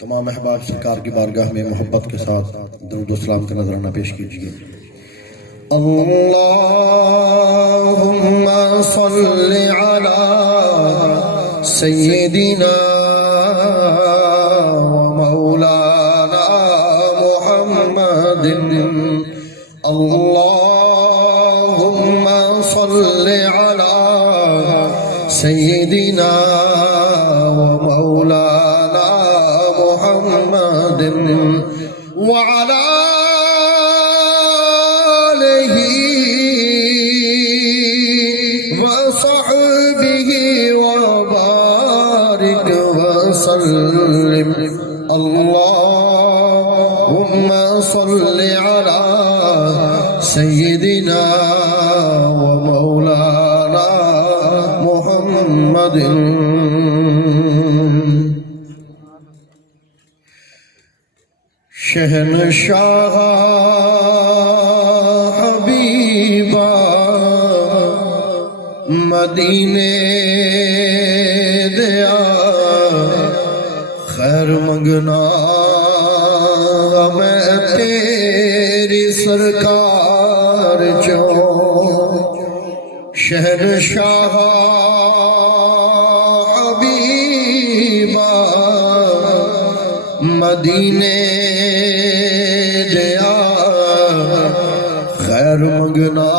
तमाम अहबाब सरकार की बारगाह में मोहब्बत के साथ दरूद व सलाम का नजराना पेश कीजिए। अल्लाहुम्मा सल्लि अला सय्यिदिना व मौलाना मुहम्मदिन। अल्लाहुम्मा सल्लि अला सय्यिदिना व मौलाना मुहम्मदिन व अला वसल्लिम। अल्लाहुम्मा सल्लि अला सय्यिदिना व मौलाना मुहम्मदिन। शहनशाह हबीबा मदीने दया खैर मंगना मैं तेरी सरकार चो। शहनशाह हबीबा मदीने दया खैर मंगना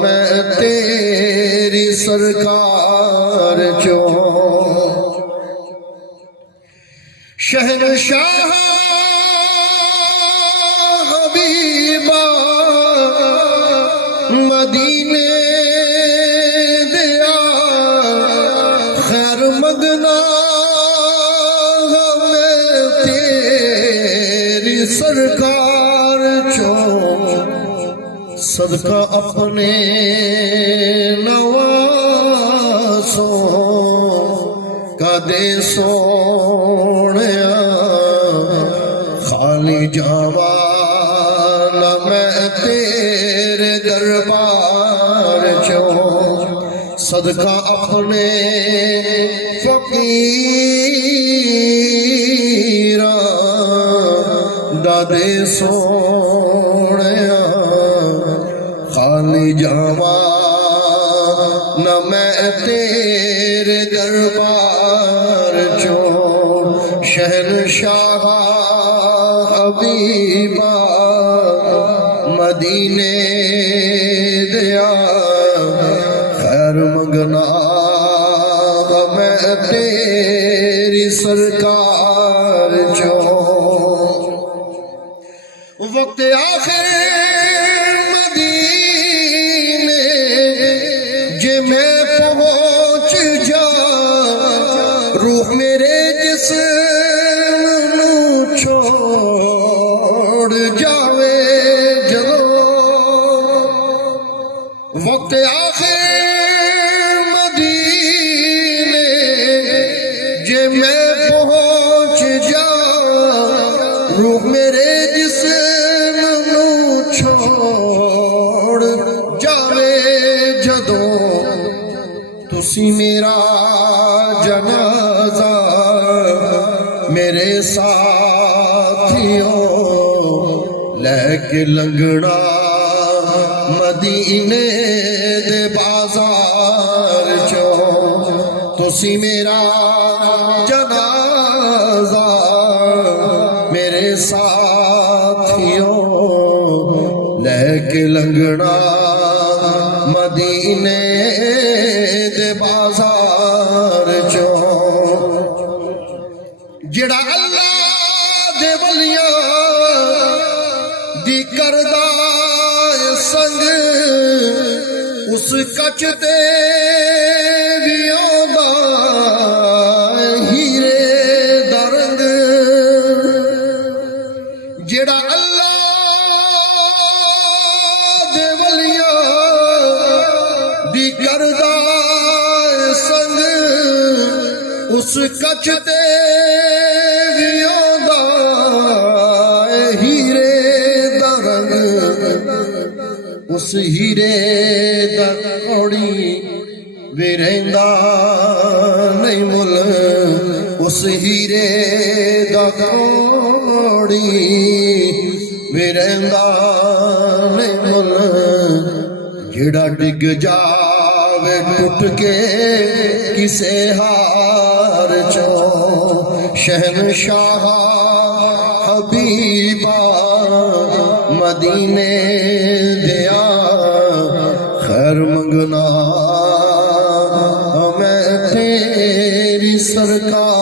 मैं तेरी सरकार चो। शहनशाह हबीबा मदीने दया खैर मंगना मैं तेरी सरकार चो। सदका अपने नवासों का दे सोने खाली जावा न मैं तेरे दरबार चो। सदका अपने फकीरा दादे सोने खाली जावा न मैं तेरे दरबार चो। शहनशाह हबीबा मदीने दया खैर मंगना मैं तेरी सरकार चो। वक्त आखिर मदीने जे मैं पहुंच जा रूह मेरे जिस्म छोड़ जावे जदों। वक्त आखिर मदीने जे मैं पहुंच जा रूह मेरे जिस्म छोड़ जावे जदों। तुसी मेरा जनाजा मेरे साथियों लेके लंगड़ा मदीने दे बाजार चो। तुसी मेरा जनाजा मेरे साथियों लेके लंगड़ा मदीने दे बाजार चो। जेड़ा अल्लाह दे वलियां दी करदा संग उस कच ते भी आंदा हीरे दा रंग। जेड़ा अल्लाह दे वलियां दी करदा संग उस कच ते उस हीरे दा कौड़ी वे रहिंदा नहीं मुल उस हीरे दा कोड़ी विरंदा ने मुल जिड़ा डिग जावे टुट के किसे हार चो शहनशाह हबीबा मदीने दिया खैर मंगना मैं तेरी सरकार